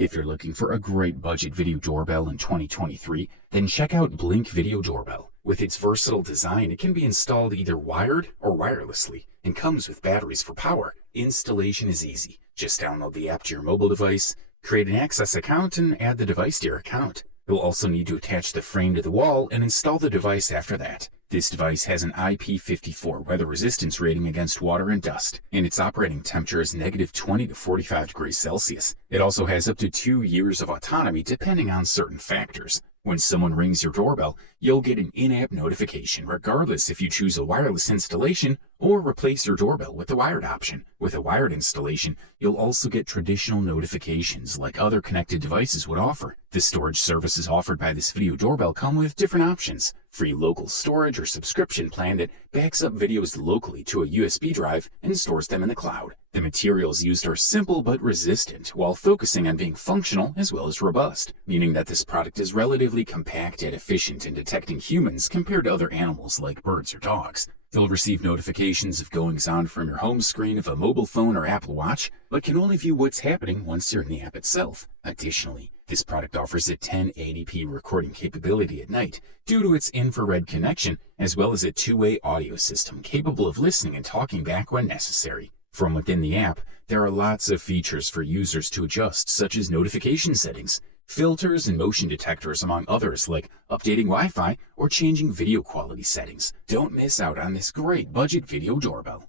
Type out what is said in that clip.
If you're looking for a great budget video doorbell in 2023, then check out Blink Video Doorbell. With its versatile design, it can be installed either wired or wirelessly and comes with batteries for power. Installation is easy. Just download the app to your mobile device, create an Access account, and add the device to your account. You'll also need to attach the frame to the wall and install the device after that. This device has an IP54 weather resistance rating against water and dust, and its operating temperature is -20 to 45 degrees Celsius. It also has up to 2 years of autonomy depending on certain factors. When someone rings your doorbell, you'll get an in-app notification regardless if you choose a wireless installation or replace your doorbell with the wired option. With a wired installation, you'll also get traditional notifications like other connected devices would offer. The storage services offered by this video doorbell come with different options. Free local storage or subscription plan that backs up videos locally to a USB drive and stores them in the cloud. The materials used are simple but resistant, while focusing on being functional as well as robust, meaning that this product is relatively compact and efficient in detecting humans compared to other animals like birds or dogs. You'll receive notifications of goings-on from your home screen of a mobile phone or Apple Watch, but can only view what's happening once you're in the app itself. Additionally, this product offers a 1080p recording capability at night due to its infrared connection, as well as a two-way audio system capable of listening and talking back when necessary. From within the app, there are lots of features for users to adjust, such as notification settings, filters and motion detectors, among others, like updating Wi-Fi or changing video quality settings. Don't miss out on this great budget video doorbell.